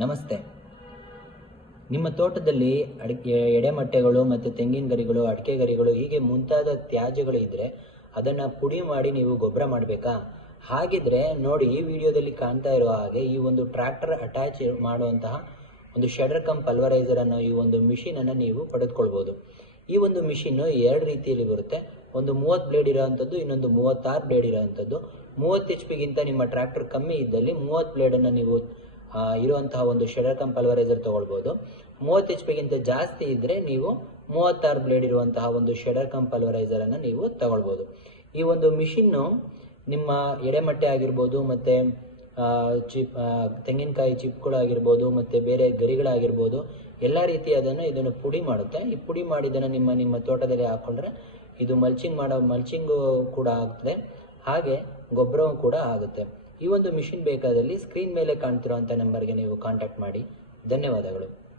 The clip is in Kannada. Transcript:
ನಮಸ್ತೆ. ನಿಮ್ಮ ತೋಟದಲ್ಲಿ ಅಡಿಕೆ, ಎಡೆಮಟ್ಟೆಗಳು ಮತ್ತು ತೆಂಗಿನ ಗರಿಗಳು, ಅಡಿಕೆ ಗರಿಗಳು ಹೀಗೆ ಮುಂತಾದ ತ್ಯಾಜ್ಯಗಳು ಇದ್ದರೆ ಅದನ್ನು ಪುಡಿ ಮಾಡಿ ನೀವು ಗೊಬ್ಬರ ಮಾಡಬೇಕಾ? ಹಾಗಿದ್ರೆ ನೋಡಿ ಈ ವಿಡಿಯೋದಲ್ಲಿ ಕಾಣ್ತಾ ಇರೋ ಹಾಗೆ ಈ ಒಂದು ಟ್ರ್ಯಾಕ್ಟರ್ ಅಟ್ಯಾಚ್ ಮಾಡುವಂತಹ ಒಂದು ಶೆಡರ್ ಕಮ್ ಪಲ್ವರೈಸರ್ ಅನ್ನೋ ಈ ಒಂದು ಮಿಷಿನನ್ನು ನೀವು ಪಡೆದುಕೊಳ್ಬೋದು. ಈ ಒಂದು ಮಿಷಿನ್ ಎರಡು ರೀತಿಯಲ್ಲಿ ಬರುತ್ತೆ. ಒಂದು ಮೂವತ್ತು ಬ್ಲೇಡ್ ಇರೋವಂಥದ್ದು ಇನ್ನೊಂದು ಮೂವತ್ತಾರು ಬ್ಲೇಡ್ ಇರೋವಂಥದ್ದು ಮೂವತ್ತು ಎಚ್ ಪಿಗಿಂತ ನಿಮ್ಮ ಟ್ರ್ಯಾಕ್ಟರ್ ಕಮ್ಮಿ ಇದ್ದಲ್ಲಿ ಮೂವತ್ತು ಬ್ಲೇಡನ್ನು ನೀವು ಇರುವಂತಹ ಒಂದು ಶೆಡರ್ ಕಮ್ ಪಲ್ವರೈಸರ್ ತಗೊಳ್ಬೋದು. ಮೂವತ್ತು ಎಚ್ ಪಿಗಿಂತ ಜಾಸ್ತಿ ಇದ್ದರೆ ನೀವು ಮೂವತ್ತಾರು ಬ್ಲೇಡ್ ಇರುವಂತಹ ಒಂದು ಶೆಡರ್ ಕಮ್ ಪಲ್ವರೈಸರನ್ನು ನೀವು ತಗೊಳ್ಬೋದು. ಈ ಒಂದು ಮಿಷಿನ್ನು ನಿಮ್ಮ ಎಡೆಮಟ್ಟೆ ಆಗಿರ್ಬೋದು ಮತ್ತು ಚಿಪ್ ತೆಂಗಿನಕಾಯಿ ಚಿಪ್ಗಳಾಗಿರ್ಬೋದು ಮತ್ತು ಬೇರೆ ಗರಿಗಳಾಗಿರ್ಬೋದು, ಎಲ್ಲ ರೀತಿಯಾದನ್ನು ಇದನ್ನು ಪುಡಿ ಮಾಡುತ್ತೆ. ಈ ಪುಡಿ ಮಾಡಿದ್ದನ್ನು ನಿಮ್ಮ ನಿಮ್ಮ ತೋಟದಲ್ಲಿ ಹಾಕೊಂಡ್ರೆ ಇದು ಮಲ್ಚಿಂಗ್ ಮಾಡೋ ಮಲ್ಚಿಂಗು ಕೂಡ ಆಗ್ತದೆ. ಹಾಗೆ ಗೊಬ್ಬರವೂ ಕೂಡ ಆಗುತ್ತೆ. ಈ ಒಂದು ಮಿಷಿನ್ ಬೇಕಾದಲ್ಲಿ ಸ್ಕ್ರೀನ್ ಮೇಲೆ ಕಾಣ್ತಿರೋಂಥ ನಂಬರ್ಗೆ ನೀವು ಕಾಂಟ್ಯಾಕ್ಟ್ ಮಾಡಿ. ಧನ್ಯವಾದಗಳು.